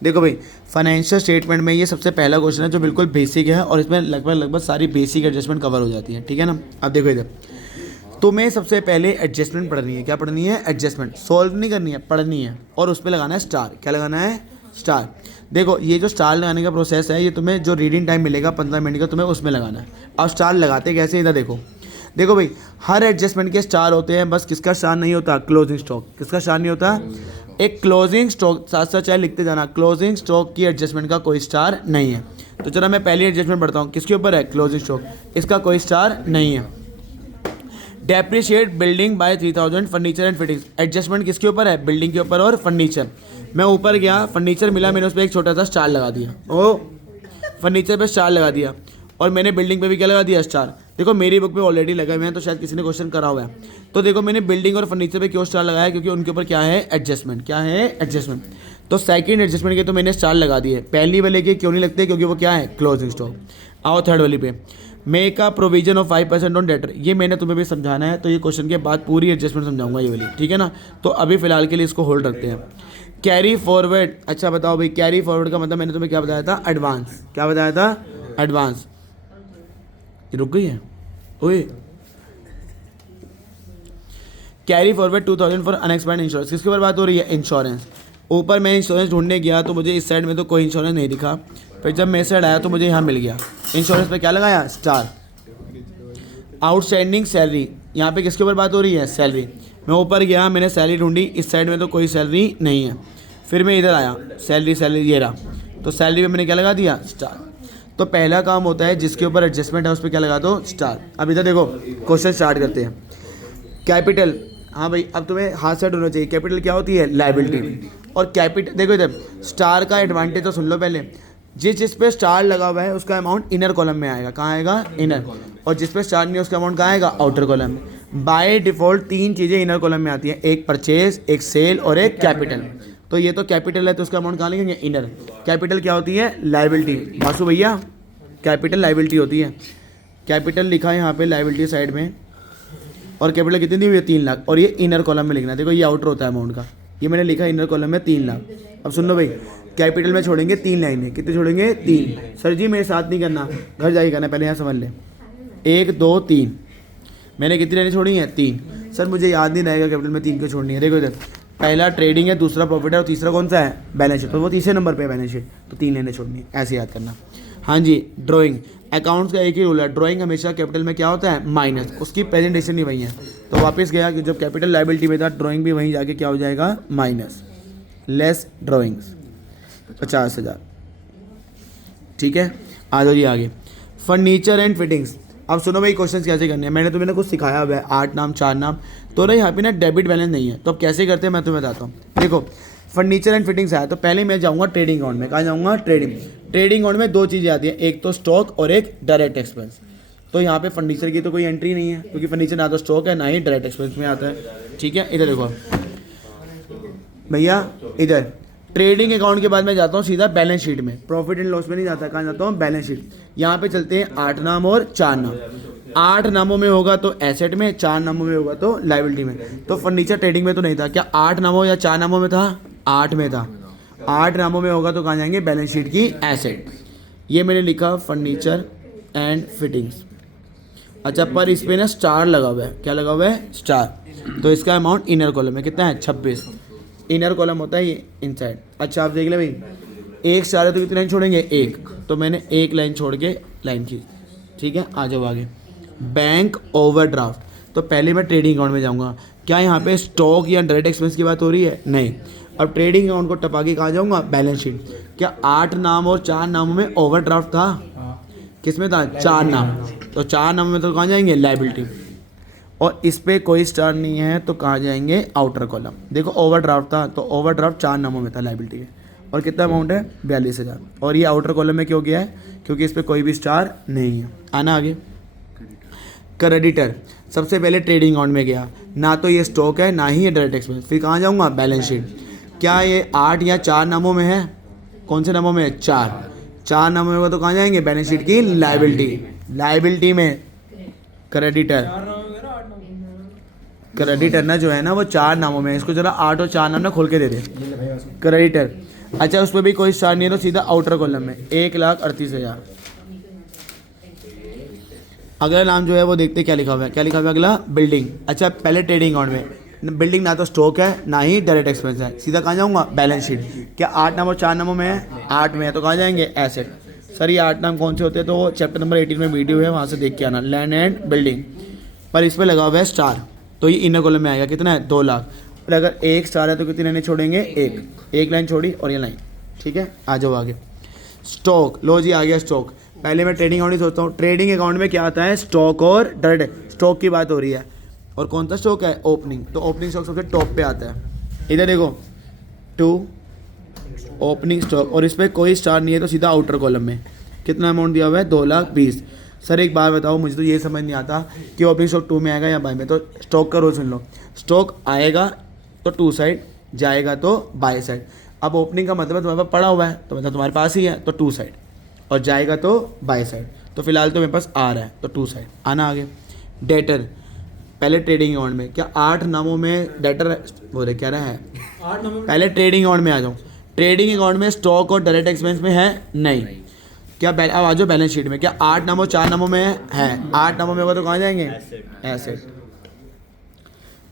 देखो भाई, financial statement में ये सबसे पहला क्वेश्चन है जो बिल्कुल बेसिक है और इसमें लगभग सारी बेसिक एडजस्टमेंट कवर हो जाती है, ठीक है ना। अब देखो इधर तुम्हें सबसे पहले एडजस्टमेंट पढ़नी है। क्या पढ़नी है? एडजस्टमेंट। सॉल्व नहीं करनी है, पढ़नी है और उस पर लगाना है स्टार। क्या लगाना है? स्टार। देखो ये जो स्टार लगाने का प्रोसेस है, ये तुम्हें जो रीडिंग टाइम मिलेगा 15 मिनट का, तुम्हें उसमें लगाना है। अब स्टार लगाते कैसे, इधर देखो। देखो भाई, हर एडजस्टमेंट के स्टार होते हैं, बस किसका स्टार नहीं होता? Closing stock. किसका स्टार नहीं होता? एक क्लोजिंग स्टॉक। साथ साथ चाहे लिखते जाना, क्लोजिंग स्टॉक की एडजस्टमेंट का कोई स्टार नहीं है। तो चलो मैं पहली एडजस्टमेंट पढ़ता हूँ। किसके ऊपर है? Closing stock. इसका कोई स्टार नहीं है। Depreciate building bye 3000 furniture and fittings. Adjustment किसके ऊपर है? बिल्डिंग के ऊपर और फर्नीचर। मैं ऊपर गया, फर्नीचर मिला, मैंने उस पर एक छोटा सा स्टार लगा दिया। ओ फर्नीचर पे स्टार लगा दिया और मैंने बिल्डिंग पे भी क्या लगा दिया? स्टार। देखो मेरी बुक पे ऑलरेडी लगे हुए हैं, तो शायद किसी ने क्वेश्चन करा हुआ है। तो देखो मैंने बिल्डिंग और फर्नीचर पे क्यों स्टार लगाया? क्योंकि उनके ऊपर क्या है? एडजस्टमेंट। क्या है? एडजस्टमेंट। तो सेकंड एडजस्टमेंट के तो मैंने स्टार लगा दिए। पहली वाले के क्यों नहीं लगते? क्योंकि वो क्या है? Closing stock. आओ थर्ड वाली पे, make a provision of 5% on debtor. ये मैंने तुम्हें भी समझाना है, तो ये क्वेश्चन के बाद पूरी एडजस्टमेंट समझाऊंगा ये वाली, ठीक है ना। तो अभी फिलहाल के लिए इसको होल्ड रखते हैं। Carry forward. अच्छा बताओ भाई, कैरी फॉरवर्ड का मतलब मैंने तुम्हें क्या बताया था? एडवांस। क्या बताया था? एडवांस। ये रुक गई है ओए। Carry forward 2000 for unexpected insurance. किसके ऊपर बात हो रही है? इंश्योरेंस। ऊपर मैं इंश्योरेंस ढूंढने गया तो मुझे इस साइड में तो कोई इंश्योरेंस नहीं दिखा, फिर जब मैं इस साइड आया तो मुझे यहाँ मिल गया। इंश्योरेंस पे क्या लगाया? स्टार। आउटस्टैंडिंग सैलरी, यहाँ पे किसके ऊपर बात हो रही है? सैलरी। मैं ऊपर गया, मैंने सैलरी ढूंढी, इस साइड में तो कोई सैलरी नहीं है, फिर मैं इधर आया, सैलरी ये रहा, तो सैलरी पे मैंने क्या लगा दिया? स्टार। तो पहला काम होता है जिसके ऊपर एडजस्टमेंट है उस पर क्या लगा दो? स्टार। अब इधर देखो, क्वेश्चन स्टार्ट करते हैं। कैपिटल, हाँ भाई अब तुम्हें हाथ से होना चाहिए। कैपिटल क्या होती है? लायबिलिटी। और कैपिटल देखो इधर, स्टार का एडवांटेज तो सुन लो पहले। जिस पे स्टार लगा हुआ है उसका अमाउंट इनर कॉलम में आएगा। कहाँ आएगा? इनर। और जिस पे स्टार नहीं है उसका अमाउंट कहाँ आएगा? आउटर कॉलम में। बाय डिफॉल्ट तीन चीज़ें इनर कॉलम में आती हैं, एक परचेज, एक सेल और एक कैपिटल। तो ये तो कैपिटल है, तो उसका अमाउंट कहाँ लिखेंगे? इनर। कैपिटल क्या होती है? लायबिलिटी। बासु भैया, कैपिटल लायबिलिटी होती है। कैपिटल लिखा है यहाँ पे लायबिलिटी साइड में, और कैपिटल कितनी दी हुई है? 3 लाख। और ये इनर कॉलम में लिखना है। देखो ये आउटर होता है अमाउंट का, ये मैंने लिखा इनर कॉलम में 3 लाख। अब सुन लो भाई, कैपिटल में छोड़ेंगे 3 लाइनें। कितने छोड़ेंगे? 3। सर जी मेरे साथ नहीं करना, घर जाके करना, पहले यहाँ समझ ले। 1 2 3, मैंने कितनी लाइनें छोड़ी हैं? 3। सर मुझे याद नहीं रहेगा कैपिटल में 3 क्यों छोड़नी है। देखो इधर, पहला ट्रेडिंग है, दूसरा प्रॉफिट है और तीसरा कौन सा है? Balance sheet. तो वो तीसरे नंबर पे है बैलेंस शीट, तो 3 लाइनें छोड़नी है, ऐसे याद करना। हाँ जी, ड्राइंग। अकाउंट्स का एक ही रूल है, ड्राइंग हमेशा कैपिटल में क्या होता है? माइनस। उसकी प्रेजेंटेशन ही वही है, तो वापस गया कि जब कैपिटल लायबिलिटी में था, ड्राइंग भी वहीं जाके क्या हो जाएगा? माइनस। Less drawings 50,000। ठीक है, आ जाओ जी आगे। Furniture and fittings. अब सुनो भाई, क्वेश्चंस कैसे करने हैं, मैंने तुम्हें कुछ सिखाया हुआ है, 8 नाम 4 नाम। तो ना यहाँ पे ना डेबिट बैलेंस नहीं है, तो अब कैसे करते हैं मैं तुम्हें बताता हूँ। देखो फर्नीचर एंड फिटिंग्स आया, तो पहले मैं जाऊँगा ट्रेडिंग अकाउंट में। कहाँ जाऊँगा? ट्रेडिंग अकाउंट में 2 चीज़ें आती हैं, एक तो स्टॉक और एक डायरेक्ट एक्सपेंस। तो यहाँ पे फर्नीचर की तो कोई एंट्री नहीं है, क्योंकि फर्नीचर ना तो स्टॉक है ना ही डायरेक्ट एक्सपेंस में आता है। ठीक है, इधर देखो भैया, इधर ट्रेडिंग अकाउंट के बाद मैं जाता हूँ सीधा बैलेंस शीट में, प्रॉफिट एंड लॉस में नहीं जाता। कहाँ जाता हूँ? Balance sheet. यहाँ पे चलते हैं 8 नाम और 4 नाम। 8 नामों में होगा तो एसेट में, 4 नामों में होगा तो लायबिलिटी में। तो फर्नीचर ट्रेडिंग में तो नहीं था। क्या 8 नामों या 4 नामों में था? 8 में था। 8 नामों में होगा तो कहाँ जाएंगे? बैलेंस शीट की एसेट। ये मैंने लिखा फर्नीचर एंड फिटिंग्स। अच्छा, पर इस पर ना स्टार लगा हुआ है। क्या लगा हुआ है? स्टार। तो इसका अमाउंट इनर कॉलम में कितना है? 26। इनर कॉलम होता है ये इनसाइड। अच्छा आप देख ले भाई, एक स्टार है तो कितनी लाइन छोड़ेंगे? 1। तो मैंने 1 लाइन छोड़ के लाइन खींच। ठीक है, आ जाओ आगे। Bank overdraft. तो पहले मैं ट्रेडिंग अकाउंट में जाऊँगा। क्या यहाँ पे स्टॉक या डायरेक्ट एक्सपेंस की बात हो रही है? नहीं। अब ट्रेडिंग अकाउंट को टपा के कहाँ जाऊँगा? Balance sheet. क्या 8 नाम और 4 नामों में ओवरड्राफ्ट था? किस में था? 4 नाम। तो 4 नामों में तो कहाँ जाएंगे? लायबिलिटी। और इस पे कोई स्टार नहीं है तो कहाँ जाएंगे? Outer column. देखो ओवरड्राफ्ट था, तो ओवरड्राफ्ट 4 नामों में था लायबिलिटी के, और कितना अमाउंट है? 42,000। और ये आउटर कॉलम में क्यों गया है? क्योंकि इस पे कोई भी स्टार नहीं है। आना आगे। क्रेडिटर। सबसे पहले ट्रेडिंग अकाउंट में गया, ना तो ये स्टॉक है ना ही ये डायरेक्ट एक्सपेंस। फिर कहाँ जाऊँगा? Balance sheet. क्या ये 8 या 4 नामों में है? कौन से नामों में? 4 नामों में होगा तो कहाँ जाएंगे? बैलेंस शीट की लायबिलिटी में क्रेडिटर ना जो है ना वो 4 नामों में है। इसको जरा 8 और 4 नाम ना खोल के दे दे। क्रेडिटर अच्छा उस पर भी कोई स्टार नहीं है तो सीधा आउटर कॉलम में 1,38,000। अगला नाम जो है वो देखते क्या लिखा हुआ है, क्या लिखा हुआ है अगला, बिल्डिंग। अच्छा पहले ट्रेडिंग अकाउंट में बिल्डिंग ना तो स्टॉक है ना ही डायरेक्ट एक्सपेंस है, सीधा कहाँ जाऊँगा, बैलेंस शीट। क्या 8 नाम और 4 नामों में है, 8 में है तो कहाँ जाएंगे, एसेट। सर ये 8 नाम कौन से होते हैं, तो वो चैप्टर नंबर 18 में वीडियो है, वहाँ से देख के आना, लैंड एंड बिल्डिंग। पर इस पर लगा हुआ है स्टार, तो ये इनर कॉलम में आएगा, कितना है 2 लाख। और अगर एक स्टार है तो कितनी लाइनें छोड़ेंगे, एक लाइन छोड़ी और ये लाइन, ठीक है। आ जाओ आगे, स्टॉक। लो जी आ गया स्टॉक। पहले मैं ट्रेडिंग अकाउंट ही सोचता हूँ, ट्रेडिंग अकाउंट में क्या आता है, स्टॉक और डायरेक्ट। स्टॉक की बात हो रही है और कौन सा स्टॉक है, ओपनिंग, तो ओपनिंग स्टॉक सबसे टॉप पे आता है। इधर देखो 2 ओपनिंग स्टॉक और इस पर कोई स्टार नहीं है तो सीधा आउटर कॉलम में कितना अमाउंट दिया हुआ है, 2,20,000। सर एक बार बताओ, मुझे तो ये समझ नहीं आता कि ओपनिंग स्टॉक 2 में आएगा या बाय में। तो स्टॉक का रोल सुन लो, स्टॉक आएगा तो 2 साइड, जाएगा तो बाय साइड। अब ओपनिंग का मतलब तुम्हारे पास पड़ा हुआ है तो मतलब तुम्हारे पास ही है तो 2 साइड, और जाएगा तो बाय साइड। तो फिलहाल तो मेरे पास आ रहा है तो 2 साइड। आना आगे, डेटर। पहले ट्रेडिंग अकाउंट में क्या 8 नामों में डेटर वो रहे क्या रहा है, 8 नामों में। पहले ट्रेडिंग अकाउंट में आ जाओ, ट्रेडिंग अकाउंट में स्टॉक और डायरेक्ट एक्सपेंस में है नहीं। क्या अब आ जाओ बैलेंस शीट में, क्या 8 नामों 4 नामों में है, 8 नामों में होगा तो कहाँ जाएंगे, एसेट।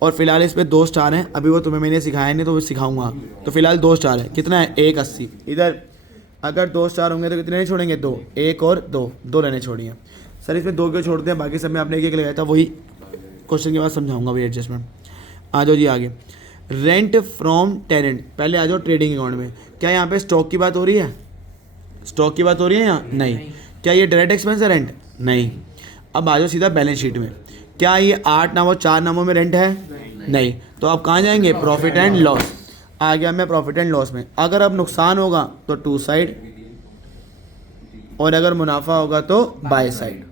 और फिलहाल इस पे 2 स्टार हैं, अभी वो तुम्हें मैंने सिखाया नहीं तो वो सिखाऊंगा। तो फिलहाल 2 स्टार है, कितना है 1,80। इधर अगर 2 स्टार होंगे तो कितने नहीं छोड़ेंगे, 2, 1 और 2 रहने छोड़िए। सर इसमें 2 क्यों छोड़ते हैं, बाकी सब में आपने 1 लगाया था, वही क्वेश्चन के बाद समझाऊंगा वही एडजस्टमेंट। आ जाओ जी आगे, रेंट फ्रॉम टेनेंट। पहले आ जाओ ट्रेडिंग अकाउंट में, क्या यहाँ पे स्टॉक की बात हो रही है, स्टॉक की बात हो रही है यहाँ नहीं। क्या ये डायरेक्ट एक्सपेंस है, रेंट नहीं। अब आ जाओ सीधा बैलेंस शीट में, क्या ये 8 नामों 4 नामों में रेंट है नहीं। तो अब कहाँ जाएंगे, प्रॉफिट एंड लॉस। आ गया मैं प्रॉफिट एंड लॉस में, अगर अब नुकसान होगा तो 2 साइड और अगर मुनाफा होगा तो बाय साइड,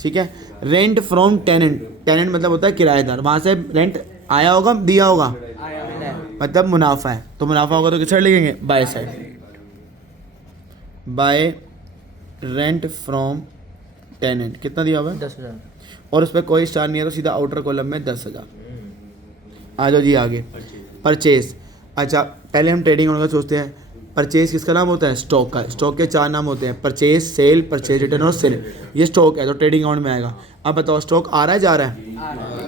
ठीक है। रेंट फ्रॉम टेनेंट, टेनेंट मतलब होता है किराएदार, वहाँ से रेंट आया होगा दिया होगा मतलब मुनाफा है, तो मुनाफा होगा तो किस साइड लिखेंगे, by side. By rent from tenant कितना दिया हुआ है, 10,000। और उस पर कोई स्टार नहीं है तो सीधा आउटर कॉलम में 10,000। आ जाओ जी आगे, परचेज। अच्छा पहले हम ट्रेडिंग अकाउंट का सोचते हैं, परचेज किसका नाम होता है, स्टॉक का। स्टॉक के 4 नाम होते हैं, परचेज, सेल, परचेज रिटर्न और सेल। ये स्टॉक है तो ट्रेडिंग अकाउंट में आएगा। अब बताओ स्टॉक आ रहा है जा रहा है,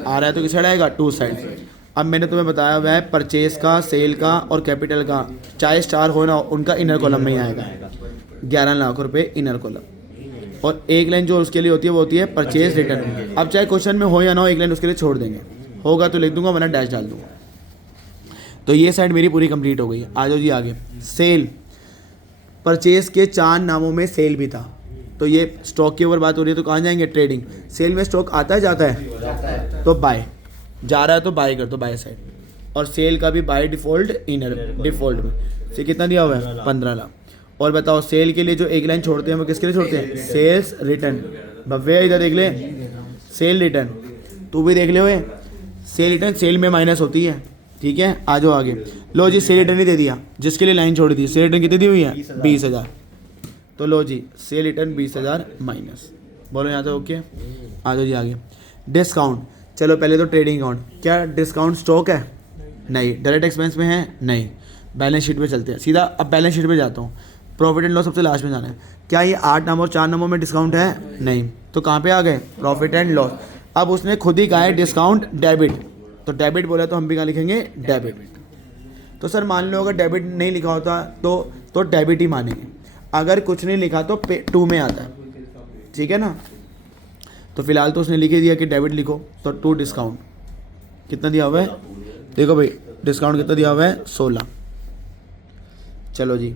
आ रहा है तो किस साइड आएगा, 2 साइड। अब मैंने तुम्हें बताया हुआ है परचेज का, सेल का और कैपिटल का चाहे स्टार हो ना हो, उनका इनर कॉलम में ही आएगा। 11 लाख रुपये इनर कॉलम, और एक लाइन जो उसके लिए होती है वो होती है परचेज रिटर्न। अब चाहे क्वेश्चन में हो या ना हो, एक लाइन उसके लिए छोड़ देंगे, होगा तो लिख दूंगा वरना डैश डाल दूंगा। तो ये साइड मेरी पूरी कंप्लीट हो गई। आ जाओ जी आगे, सेल। परचेज के 4 नामों में सेल भी था, तो ये स्टॉक के ऊपर बात हो रही है तो कहाँ जाएंगे, ट्रेडिंग। सेल में स्टॉक आता है जाता है तो बाय, जा रहा है तो बाय कर दो बाय साइड। और सेल का भी बाय डिफ़ॉल्ट इनर डिफ़ॉल्ट में से कितना दिया हुआ है, 15 लाख। और बताओ सेल के लिए जो एक लाइन छोड़ते हैं वो किसके लिए छोड़ते हैं, सेल्स रिटर्न। भव्य इधर देख ले, सेल रिटर्न, तू भी देख ले हुए, सेल रिटर्न सेल में माइनस होती है, ठीक है। आ जाओ आगे, लो जी सेल रिटर्न ही दे दिया जिसके लिए लाइन छोड़ी थी। सेल रिटर्न कितनी दी हुई है, 20,000। तो लो जी सेल रिटर्न 20,000 माइनस, बोलो यहाँ से ओके। आ जाओ जी आगे, डिस्काउंट। चलो पहले तो ट्रेडिंग अकाउंट, क्या डिस्काउंट स्टॉक है, नहीं। डायरेक्ट एक्सपेंस में है, नहीं। बैलेंस शीट में चलते हैं सीधा, अब बैलेंस शीट में जाता हूँ, प्रॉफिट एंड लॉस सबसे लास्ट में जाना है। क्या ये 8 नामों और 4 नामों में डिस्काउंट है, नहीं। तो कहाँ पे आ गए, प्रॉफिट एंड लॉस। अब उसने खुद ही कहा है डिस्काउंट डेबिट, तो डेबिट बोला तो हम भी कहाँ लिखेंगे, डेबिट। तो सर मान लो अगर डेबिट नहीं लिखा होता तो डेबिट ही मानेंगे, अगर कुछ नहीं लिखा तो 2 में आता है, ठीक है ना। तो फिलहाल तो उसने लिख ही दिया कि डेबिट लिखो, तो 2 डिस्काउंट कितना दिया हुआ है, देखो भाई डिस्काउंट कितना दिया हुआ है, 16। चलो जी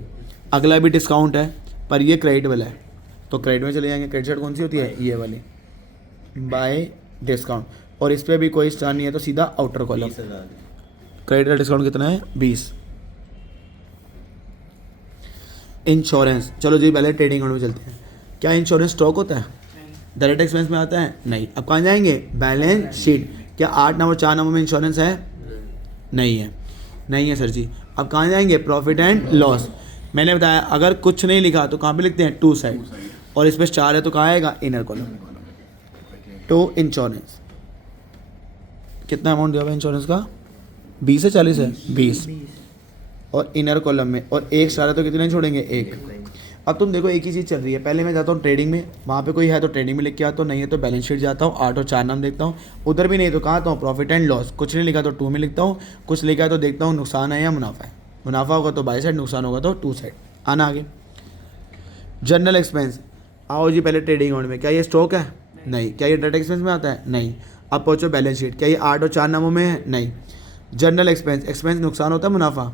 अगला भी डिस्काउंट है पर ये क्रेडिट वाला है, तो क्रेडिट में चले जाएंगे। क्रेडिट साइड कौन सी होती है, ये वाली, बाय डिस्काउंट। और इस पर भी कोई स्टार नहीं है तो सीधा आउटर कॉलम। क्रेडिट का डिस्काउंट कितना है, 20। इंश्योरेंस। चलो जी पहले ट्रेडिंग अकाउंट में चलते हैं, क्या इंश्योरेंस स्टॉक होता है, डायरेक्ट एक्सपेंस में आता है, नहीं। अब कहाँ जाएंगे, बैलेंस शीट। क्या 8 नामों 4 नामों में इंश्योरेंस है, नहीं है, नहीं है सर जी। अब कहाँ जाएंगे, प्रॉफिट एंड लॉस। मैंने बताया अगर कुछ नहीं लिखा तो कहाँ पे लिखते हैं, 2 साइड, और इस पर स्टार है तो कहाँ आएगा, इनर कॉलम। तो इंश्योरेंस कितना अमाउंट दिया हुआ है इंश्योरेंस का, 20 है 40 है, 20। और इनर कॉलम में, और एक स्टार है तो कितने छोड़ेंगे, एक। अब तुम देखो एक ही चीज़ चल रही है, पहले मैं जाता हूँ ट्रेडिंग में, वहाँ पे कोई है तो ट्रेडिंग में लिख के आता हूँ, नहीं है तो बैलेंस शीट जाता हूँ, 8 और 4 नाम देखता हूँ, उधर भी नहीं तो कहाँ आता हूँ प्रॉफिट एंड लॉस, कुछ नहीं लिखा तो 2 में लिखता हूँ, कुछ लिखा है तो देखता हूँ नुकसान है या मुनाफा है, मुनाफा होगा तो बाई साइड, नुकसान होगा तो टू साइड। आना आगे। जनरल एक्सपेंस, आओ जी पहले ट्रेडिंग अकाउंट में, क्या ये स्टॉक है, नहीं। क्या ये डायरेक्ट एक्सपेंस में आता है, नहीं। अब पहुँचो बैलेंस शीट, क्या ये 8 और 4 नामों में है, नहीं। जनरल एक्सपेंस, एक्सपेंस नुकसान होता है मुनाफा,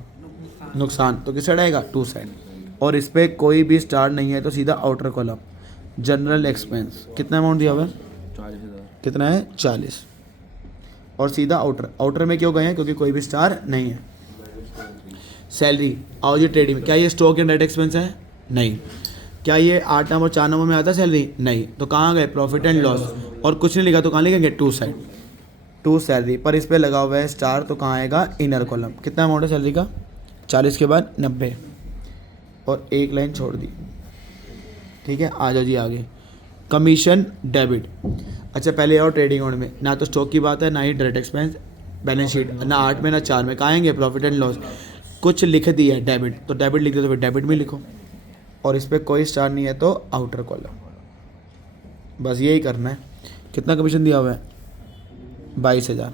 नुकसान, तो किस साइड आएगा, टू साइड, और इस पर कोई भी स्टार नहीं है तो सीधा आउटर कॉलम। जनरल एक्सपेंस कितना अमाउंट दिया हुआ है, 40,000। कितना है, 40, और सीधा आउटर। आउटर में क्यों गए हैं, क्योंकि कोई भी स्टार नहीं है। सैलरी, आओ जी ट्रेडिंग में, क्या ये स्टॉक एंड डायरेक्ट एक्सपेंस है, नहीं। क्या ये 8 नाम और 4 नामों में आता है सैलरी, नहीं। तो कहाँ गए, प्रॉफिट एंड लॉस, और कुछ नहीं लिखा तो कहाँ लिखेंगे, टू साइड, टू सैलरी, पर इस पर लगा हुआ है स्टार तो कहाँ आएगा, इनर कॉलम। कितना अमाउंट है सैलरी का, 40 के बाद 90, और एक लाइन छोड़ दी, ठीक है। आ जाओ जी आगे। कमीशन डेबिट, अच्छा पहले और ट्रेडिंग अकाउंट में, ना तो स्टॉक की बात है, ना ही डायरेक्ट एक्सपेंस, बैलेंस शीट ना 8 में ना 4 में, कहाँ आएंगे, प्रॉफिट एंड लॉस। कुछ लिख दिया है डेबिट, तो डेबिट लिख दो तो फिर डेबिट में लिखो, और इस पर कोई स्टार नहीं है तो आउटर कॉलम, बस यही करना है। कितना कमीशन दिया हुआ है, 22,000।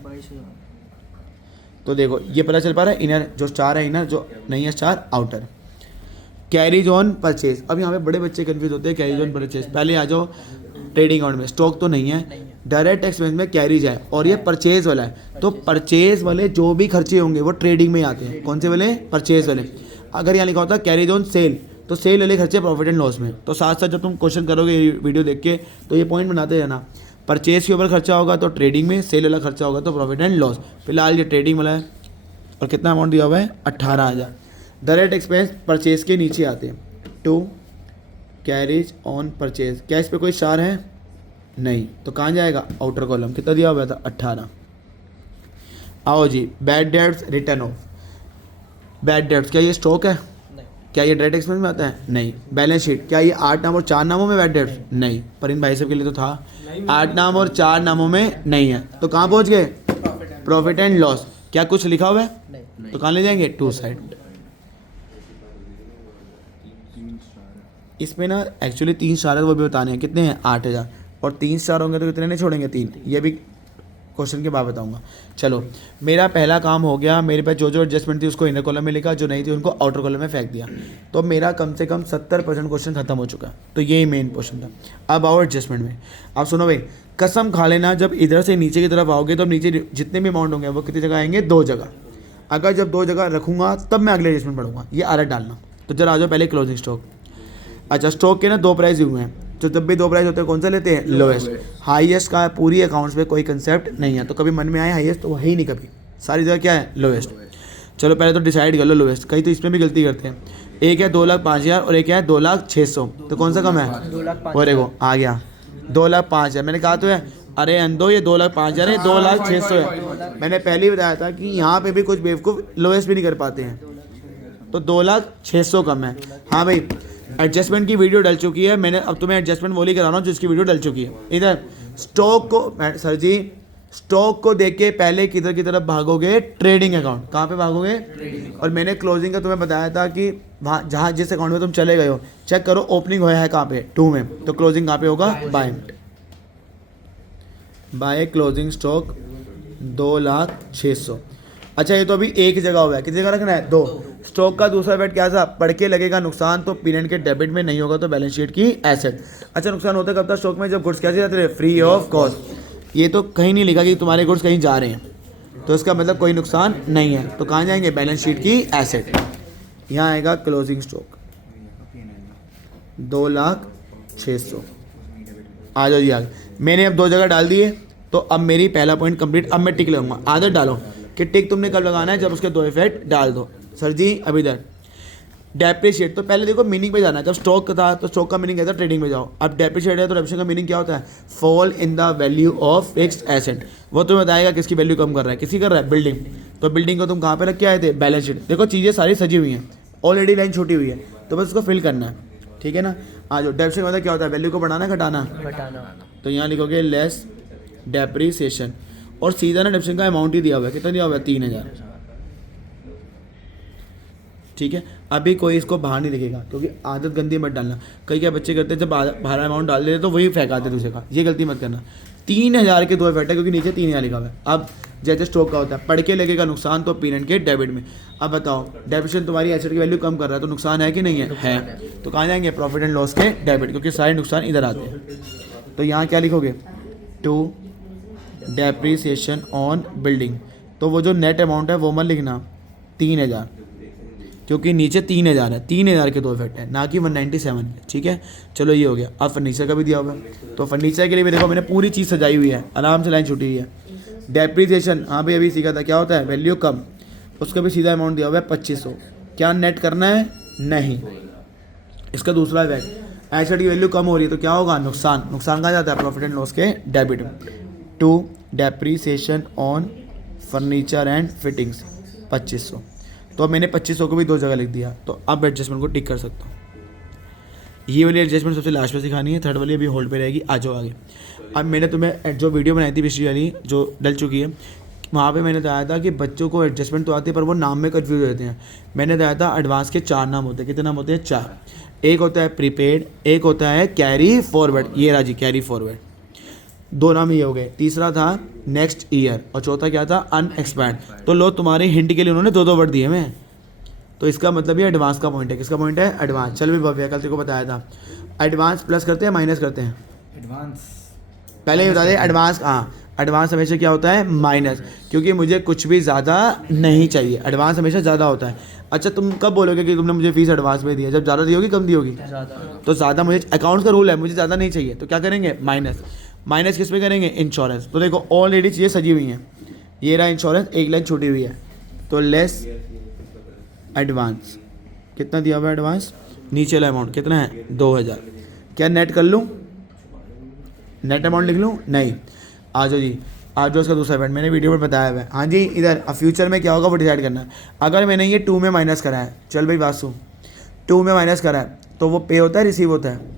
तो देखो ये पता चल पा रहा है, इनर जो स्टार है इनर, जो नहीं है star outer. Carries on purchase, अब यहाँ पे बड़े बच्चे कंफ्यूज होते हैं, कैरीज ऑन परचेज, पहले आ जाओ ट्रेडिंग अकाउंट में, स्टॉक तो नहीं है, डायरेक्ट एक्सपेंस में कैरीज है, और ये परचेज वाला है, तो परचेज वाले जो भी खर्चे होंगे वो ट्रेडिंग में ही आते हैं। कौन से वाले, परचेज वाले। अगर यहाँ लिखा होता है कैरीज ऑन सेल, तो सेल वाले खर्चे प्रॉफिट एंड लॉस में। तो साथ साथ जब तुम क्वेश्चन करोगे वीडियो देख के तो ये पॉइंट बनाते रहना, परचेज के ऊपर खर्चा होगा तो ट्रेडिंग में, सेल वाला खर्चा होगा तो प्रॉफिट एंड लॉस। फिलहाल ये ट्रेडिंग वाला है, और कितना अमाउंट दिया हुआ है, 18,000। डायरेक्ट एक्सपेंस परचेज के नीचे आते हैं, टू कैरीज ऑन परचेज, क्या इस पर कोई स्टार है, नहीं, तो कहाँ जाएगा, आउटर कॉलम। कितना दिया हुआ था, 18। आओ जी bad debts written off, bad debts, क्या ये स्टॉक है, क्या ये डायरेक्ट एक्सपेंस में आता है, नहीं। बैलेंस शीट, क्या ये 8 नाम और 4 नामों में बैड डेट्स, नहीं, पर इन भाई साहब के लिए तो था, 8 नाम और 4 नामों में नहीं है, तो कहाँ पहुँच गए, प्रॉफिट एंड लॉस। क्या कुछ लिखा हुआ है, तो कहाँ ले जाएंगे, टू साइड। इसमें ना एक्चुअली 3 स्टार है तो वो भी बताने हैं, कितने हैं, 8,000, और 3 स्टार होंगे तो कितने नहीं छोड़ेंगे, 3। ये भी क्वेश्चन के बाद बताऊंगा। चलो मेरा पहला काम हो गया, मेरे पास जो जो एडजस्टमेंट थी उसको इनर कॉलम में लिखा, जो नहीं थी उनको आउटर कॉलम में फेंक दिया, तो मेरा कम से कम 70% क्वेश्चन खत्म हो चुका है। तो यही मेन क्वेश्चन था। अब आओ एडजस्टमेंट में। अब सुनो भाई, कसम खा लेना, जब इधर से नीचे की तरफ आओगे तो नीचे जितने भी अमाउंट होंगे वो कितनी जगह आएंगे, 2 जगह। अगर जब 2 जगह रखूँगा तब मैं अगले एडजस्टमेंट पढ़ूंगा, ये आदत डालना। तो जरा आ जाओ पहले क्लोजिंग स्टॉक। अच्छा स्टॉक के ना 2 प्राइस हुए हैं, तो जब भी 2 प्राइस होते हैं कौन सा लेते हैं, लोएस्ट। हाईएस्ट का पूरी अकाउंट्स पे कोई कंसेप्ट नहीं है, तो कभी मन में आए हाईएस्ट तो है ही नहीं, कभी सारी जगह क्या है, लोएस्ट। चलो पहले तो डिसाइड कर लो लोएस्ट, कहीं तो इसमें भी गलती करते हैं। एक है 2,05,000 और एक है 2,06,000, तो कौन सा कम है, और देखो आ गया 2,05,000। मैंने कहा तो है, अरे अंदो ये 2,05,000 है, 2,06,000 है। मैंने पहले ही बताया था कि यहाँ पे भी कुछ बेवकूफ़ लोएस्ट भी नहीं कर पाते हैं, तो 2,06,000 कम है। हाँ भाई एडजस्टमेंट की वीडियो डल चुकी है, मैंने अब तुम्हें एडजस्टमेंट वो ही करा रहा हूँ जिसकी वीडियो डल चुकी है। इधर स्टॉक को, सर जी स्टॉक को देख के पहले किधर की तरफ भागोगे, ट्रेडिंग अकाउंट। कहाँ पे भागोगे, और मैंने क्लोजिंग का तुम्हें बताया था कि वहाँ जहाँ जिस अकाउंट में तुम चले गए हो चेक करो ओपनिंग हुआ है कहाँ पे, 2 में, तो क्लोजिंग कहाँ पे होगा, बाय क्लोजिंग स्टॉक 2,06,000। अच्छा ये तो अभी एक जगह हुआ है, कितनी जगह रखना है, 2। स्टॉक का दूसरा वेट क्या था, पढ़ के लगेगा नुकसान, तो पीरियड के डेबिट में नहीं होगा तो बैलेंस शीट की एसेट। अच्छा नुकसान होता कब था स्टॉक में, जब गुड्स कैसे जाते थे, फ्री ऑफ कॉस्ट। ये तो कहीं नहीं लिखा कि तुम्हारे गुड्स कहीं जा रहे हैं, तो इसका मतलब कोई नुकसान नहीं है, तो कहाँ जाएंगे, बैलेंस शीट की एसेट। यहाँ आएगा क्लोजिंग स्टॉक 2,06,000। आ जाओ जी आगे। मैंने अब 2 जगह डाल दिए, तो अब मेरी पहला पॉइंट कंप्लीट। अब मैं टिक लगाऊंगा, आदत डालो कि टिक तुमने कब लगाना है, जब उसके 2 इफेक्ट डाल दो। सर जी अब इधर डेप्रिशिएट, तो पहले देखो मीनिंग पे जाना है। जब स्टॉक था तो स्टॉक का मीनिंग क्या था, ट्रेडिंग में जाओ। अब डेप्रिशिएट है तो डेप्रिशिएट का मीनिंग क्या होता है, fall in the value of fixed asset. वो तुम्हें बताएगा किसकी वैल्यू कम कर रहा है, किसी कर रहा है, बिल्डिंग। तो बिल्डिंग को तुम कहाँ पे रख के आए थे, बैलेंस शीट। देखो चीज़ें सारी सजी हुई हैं, ऑलरेडी लाइन छोटी हुई है, तो बस उसको फिल करना है, ठीक है ना। आ जाओ डेप्रिशिएट मतलब क्या होता है, वैल्यू को बढ़ाना घटाना, तो यहाँ लिखोगे लेस डेप्रिसिएशन, और सीधा ना डेप्रिसिएशन का अमाउंट ही दिया हुआ है, कितना दिया हुआ है, 3,000। ठीक है। अभी कोई इसको बाहर नहीं लिखेगा क्योंकि आदत गंदी मत डालना। कई क्या बच्चे करते हैं जब बाहर अमाउंट डाल देते तो वही फेंकाते दूसरे का, ये गलती मत करना। 3000 के दो इफेक्ट है क्योंकि नीचे 3000 लिखा हुआ है। अब जैसे स्टॉक का होता है पढ़ के लगेगा नुकसान तो पीरियड के डेबिट में। अब बताओ डेबिशन तुम्हारी एसेट की वैल्यू कम कर रहा है तो नुकसान है कि नहीं है? तो कहाँ जाएंगे? प्रॉफिट एंड लॉस के डेबिट, क्योंकि सारे नुकसान इधर आते हैं। तो यहाँ क्या लिखोगे? To depreciation on building. तो वो जो नेट अमाउंट है वो मत लिखना 3000, क्योंकि नीचे 3000 है, 3000 के दो इफेक्ट है ना कि 197। ठीक है, चलो ये हो गया। अब फर्नीचर का भी दिया हुआ है, तो फर्नीचर के लिए भी देखो मैंने पूरी चीज़ सजाई हुई है, आराम से लाइन छुटी हुई है। डेप्रीसिएशन, हाँ भाई अभी सीखा था क्या होता है, वैल्यू कम, उसका भी सीधा अमाउंट दिया हुआ है 2500। क्या नेट करना है? नहीं। इसका दूसरा इफेक्ट, एसेट की वैल्यू कम हो रही है तो क्या होगा? नुकसान। नुकसान कहाँ जाता है? प्रॉफिट एंड लॉस के डेबिट में। To depreciation on furniture and fittings 2500। तो अब मैंने 2500 को भी दो जगह लिख दिया, तो अब एडजस्टमेंट को टिक कर सकता हूँ। ये वाली एडजस्टमेंट सबसे लास्ट में सिखानी है, थर्ड वाली अभी होल्ड पे रहेगी, आ जाओ आगे। अब मैंने तुम्हें जो वीडियो बनाई थी पिछली वाली जो डल चुकी है, वहाँ पे मैंने बताया था कि बच्चों को एडजस्टमेंट तो आती है पर वो नाम में कन्फ्यूज हो जाते हैं। मैंने बताया था एडवांस के 4 नाम होते हैं। कितने नाम होते हैं? 4। एक होता है प्रीपेड, एक होता है कैरी फॉरवर्ड, ये राजी कैरी फॉरवर्ड, 2 नाम ये हो गए। तीसरा था नेक्स्ट ईयर और चौथा क्या था? अनएक्सपायर्ड। तो लो तुम्हारे हिंट के लिए उन्होंने 2 वर्ड दिए मैं, तो इसका मतलब ये एडवांस का पॉइंट है। किसका पॉइंट है? एडवांस। चल भी भव्य कल तेरे को बताया था, एडवांस प्लस करते हैं माइनस करते हैं? एडवांस पहले ही बता दें एडवांस, हाँ एडवांस हमेशा क्या होता है? माइनस, क्योंकि मुझे कुछ भी ज़्यादा नहीं चाहिए, एडवांस हमेशा ज़्यादा होता है। अच्छा तुम कब बोलोगे कि तुमने मुझे फीस एडवांस में दी है? जब ज़्यादा दी होगी कम दी होगी? तो ज़्यादा, मुझे अकाउंट्स का रूल है, मुझे ज़्यादा नहीं चाहिए तो क्या करेंगे? माइनस। माइनस किस पे करेंगे? इंश्योरेंस। तो देखो ऑलरेडी चीज़ें सजी हुई हैं, ये रहा इंश्योरेंस, एक लाइन छूटी हुई है, तो लेस एडवांस। कितना दिया हुआ है एडवांस? नीचे वाला अमाउंट कितना है? 2000। क्या नेट कर लूँ? नेट अमाउंट लिख लूँ? नहीं। आ जाओ जी, आ जाओ। इसका दूसरा इवेंट मैंने वीडियो में बताया हुआ है। हाँ जी, इधर अब फ्यूचर में क्या होगा वो डिसाइड करना है। अगर मैंने ये 2 में माइनस करा है, चल भाई बात सुन, 2 में माइनस करा है तो वो पे होता है रिसीव होता है?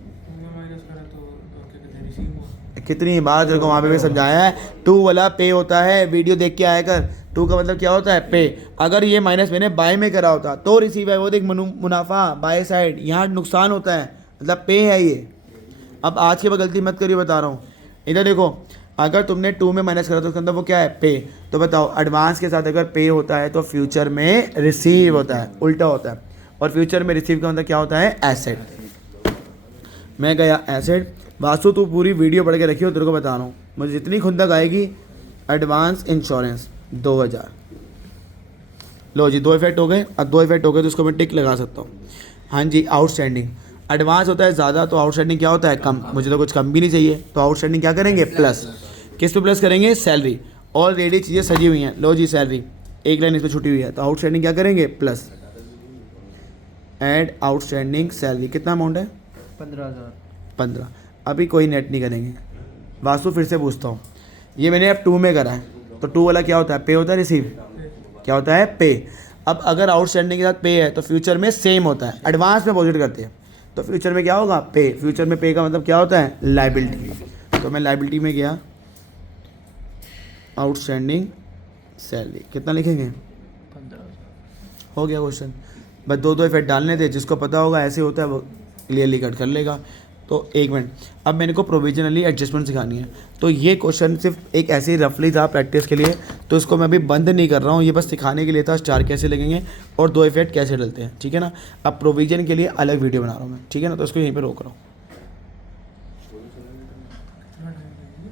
कितनी बार तेरे को वहाँ पे भी समझाया है, 2 वाला पे होता है, वीडियो देख के आया कर। 2 का मतलब क्या होता है? पे। अगर ये माइनस मैंने बाय में करा होता तो रिसीव है, वो देख मुनाफा बाय साइड, यहाँ नुकसान होता है, मतलब पे है ये। अब आज के बाद गलती मत करिए, बता रहा हूँ। इधर देखो, अगर तुमने 2 में माइनस करा तो उसके अंदर वो क्या है? पे। तो बताओ एडवांस के साथ अगर पे होता है तो फ्यूचर में रिसीव होता है, उल्टा होता है। और फ्यूचर में रिसीव का मतलब क्या होता है? एसेट। मैं गया एसेट। वासु तू पूरी वीडियो पढ़ के रखियो, तेरे को बता रहा हूँ, मुझे जितनी खुंदक आएगी। Advance insurance 2000। लो जी 2 इफेक्ट हो गए। अब 2 इफेक्ट हो गए तो उसको मैं टिक लगा सकता हूँ। हाँ जी, आउटस्टैंडिंग। एडवांस होता है ज़्यादा तो आउटस्टैंडिंग क्या होता है? कम। मुझे तो कुछ कम भी नहीं चाहिए तो आउटस्टैंडिंग क्या करेंगे? प्लस। किस पे प्लस करेंगे? सैलरी। ऑलरेडी चीज़ें सजी हुई हैं, लो जी सैलरी, एक लाइन इस पर छुटी हुई है तो आउटस्टैंडिंग क्या करेंगे? प्लस। Add outstanding salary. कितना अमाउंट है? 15। अभी कोई नेट नहीं करेंगे। वासु फिर से पूछता हूँ, ये मैंने अब 2 में करा है तो 2 वाला क्या होता है? पे होता है, रिसीव क्या होता है? पे। अब अगर आउटस्टैंडिंग के साथ पे है तो फ्यूचर में सेम होता है, एडवांस में अपोजिट करते हैं तो फ्यूचर में क्या होगा? पे। फ्यूचर में पे का मतलब क्या होता है? लाइबिलिटी। तो मैं लाइबिलिटी में गया, आउटस्टैंडिंग सैलरी कितना लिखेंगे? 15। हो गया क्वेश्चन। बस 2 इफेक्ट डालने थे, जिसको पता होगा ऐसे होता है वो क्लियरली कट कर लेगा। तो 1 मिनट, अब मैंने को प्रोविजनली एडजस्टमेंट सिखानी है। तो ये क्वेश्चन सिर्फ एक ऐसे ही रफली था प्रैक्टिस के लिए, तो इसको मैं अभी बंद नहीं कर रहा हूँ, ये बस सिखाने के लिए था स्टार कैसे लगेंगे और 2 इफेक्ट कैसे डलते हैं, ठीक है ना। अब प्रोविजन के लिए अलग वीडियो बना रहा हूँ मैं, ठीक है ना, तो इसको यहीं पर रोक रहा हूँ।